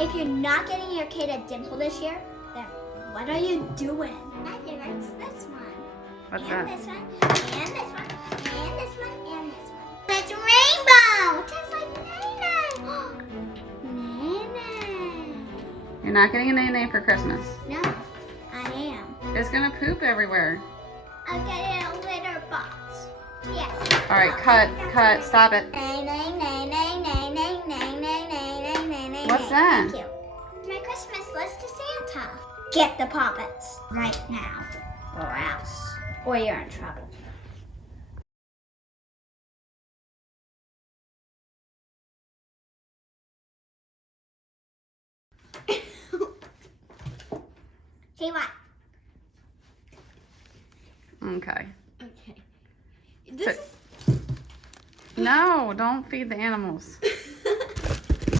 If you're not getting your kid a dimple this year, then what are you doing? My favorite's this one. What's and that? This one, and this one, and this one, and this one. It's rainbow! Just like Nene. Nene. You're not getting a Nene for Christmas. No, I am. It's gonna poop everywhere. I'm getting a litter box. Yes. All right, cut, stop it. What's that? Thank you. My Christmas list to Santa. Get the poppets right now, or else, or you're in trouble. See what? Okay. Okay. No, don't feed the animals.